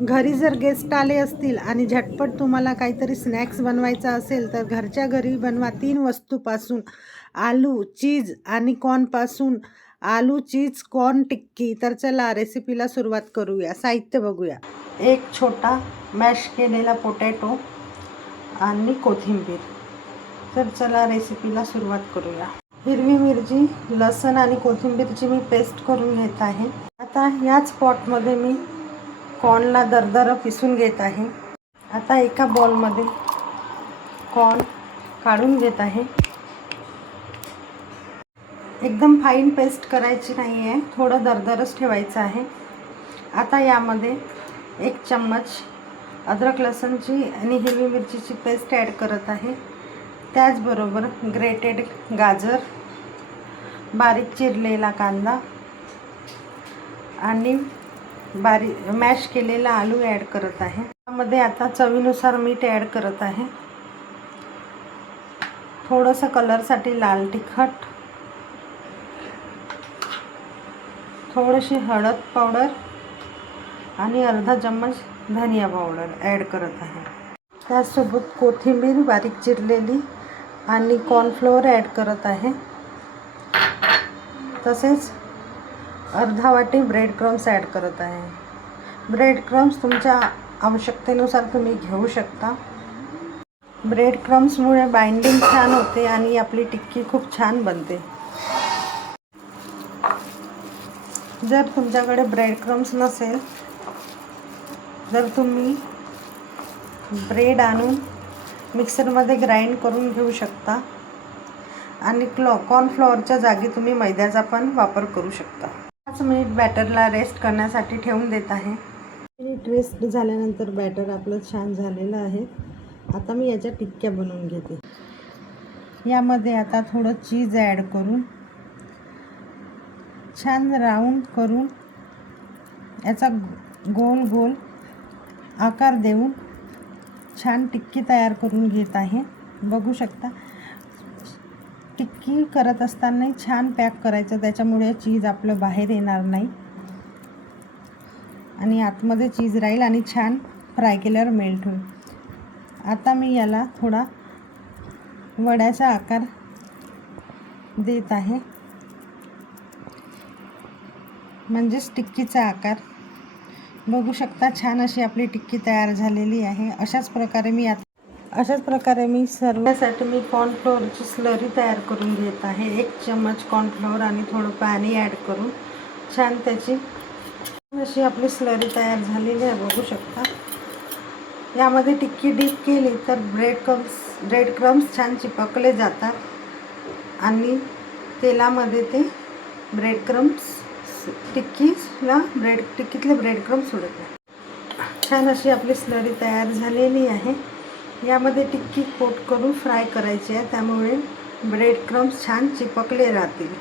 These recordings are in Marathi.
घरी जर गेस्ट आले असतील आणि झटपट तुम्हाला काहीतरी स्नॅक्स बनवायचा असेल तर घरच्या घरी बनवा. 3 वस्तूपासून आलू, चीज आणि कॉर्नपासून आलू, चीज, कॉर्न टिक्की. तर चला रेसिपीला सुरुवात करूया. साहित्य बघूया. एक छोटा मॅश केलेला पोटॅटो आणि कोथिंबीर. तर चला रेसिपीला सुरुवात करूया. हिरवी मिरची, लसण आणि कोथिंबीरची मी पेस्ट करून घेत आहे. आता याच पॉटमध्ये मी कॉर्नला दरदरं पिसून घेत आहे. आता एका बॉलमध्ये कॉर्न काढून घेत आहे. एकदम फाईन पेस्ट करायची नाही आहे, थोडं दरदरच ठेवायचं आहे. आता यामध्ये 1 चम्मच अद्रक लसणची आणि हिरवी मिरचीची पेस्ट ॲड करत आहे. त्याचबरोबर ग्रेटेड गाजर, बारीक चिरलेला कांदा आणि मॅश केलेला आलू ॲड करत आहे. त्यामध्ये आता चवीनुसार मीठ ॲड करत आहे. थोडंसं कलरसाठी लाल तिखट, थोडीशी हळद पावडर आणि अर्धा चम्मच धनिया पावडर ॲड करत आहे. त्यासोबत कोथिंबीर बारीक चिरलेली आणि कॉर्नफ्लोअर ॲड करत आहे. तसेच अर्धा वाटी ब्रेड क्रम्स ॲड करत आहे. ब्रेड क्रम्स तुमच्या आवश्यकतेनुसार तुम्ही घेऊ शकता. ब्रेड क्रम्समुळे बाइंडिंग छान होते आणि आपली टिक्की खूप छान बनते. जर तुमच्याकडे ब्रेड क्रम्स नसेल तर तुम्ही ब्रेड आणून मिक्सरमध्ये ग्राइंड करून घेऊ शकता आणि कॉर्नफ्लॉवरच्या जागी तुम्ही मैद्याचा पण वापर करू शकता. 5 मिनिट बॅटरला रेस्ट करण्यासाठी ठेवून देत आहे. मिनिट रेस्ट झाल्यानंतर बॅटर आपलं छान झालेलं आहे. आता मी याच्या टिक्क्या बनवून घेते. यामध्ये आता थोडं चीज ॲड करून छान राऊंड करून याचा गोल गोल आकार देऊन छान टिक्की तयार करून घेत आहे. बघू शकता, टिक्की करत असताना छान पॅक करायचं, त्याच्यामुळे चीज आपलं बाहेर येणार नाही आणि आतमध्ये चीज राहील आणि छान फ्राय केल्यावर मेल्ट होईल. आता मी याला थोडा वड्याचा आकार देत आहे, म्हणजेच टिक्कीचा आकार. बघू शकता छान अशी आपली टिक्की तयार झालेली आहे. अशाच प्रकारे मी सर्वासाठी मी कॉर्नफ्लोअरची स्लरी तयार करून घेत आहे. 1 चम्मच कॉर्नफ्लोअर आणि थोडं पाणी ॲड करून छान त्याची अशी आपली स्लरी तयार झालेली आहे. बघू शकता. यामध्ये टिक्की डीप केली तर ब्रेड क्रम्स छान चिपकले जातात आणि तेलामध्ये ते ब्रेड क्रम्स टिक्कीतले ब्रेड क्रम्स सोडत नाही. छान अशी आपली स्लरी तयार झालेली आहे. यामध्ये टिक्की कोट करून फ्राय करायची आहे, त्यामुळे ब्रेड क्रम्स छान चिपकले राहतील.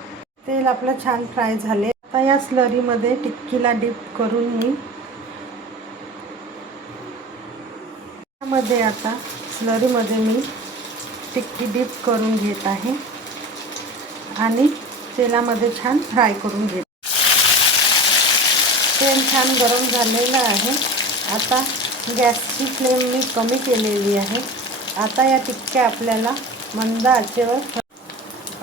तेल आपलं छान फ्राय झाले. आता या स्लरीमध्ये टिक्कीला डीप करून मी यामध्ये आता स्लरीमध्ये मी टिक्की डीप करून घेत आहे आणि तेलामध्ये छान फ्राय करून घेत. तेल छान गरम झालेलं आहे. आता गॅसची फ्लेम मी कमी केलेली आहे. आता या टिक्क्या आपल्याला मंद आचेवर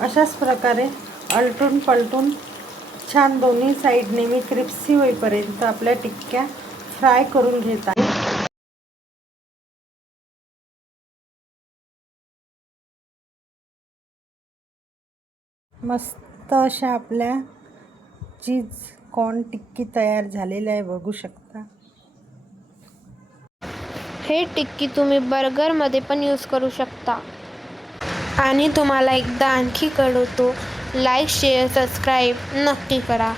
अशाच प्रकारे आलटून पलटून छान दोन्ही साईडने मी क्रिस्पी होईपर्यंत आपल्या टिक्क्या फ्राय करून घेत आहे. मस्त अशा आपल्या चीज कॉर्न टिक्की तयार झालेली आहे. बघू शकता. हे टिक्की तुम्ही बर्गरमध्ये पण यूज करू शकता. आणि तुम्हाला एकदा आणखी कळवतो, लाईक, शेअर, सबस्क्राईब नक्की करा.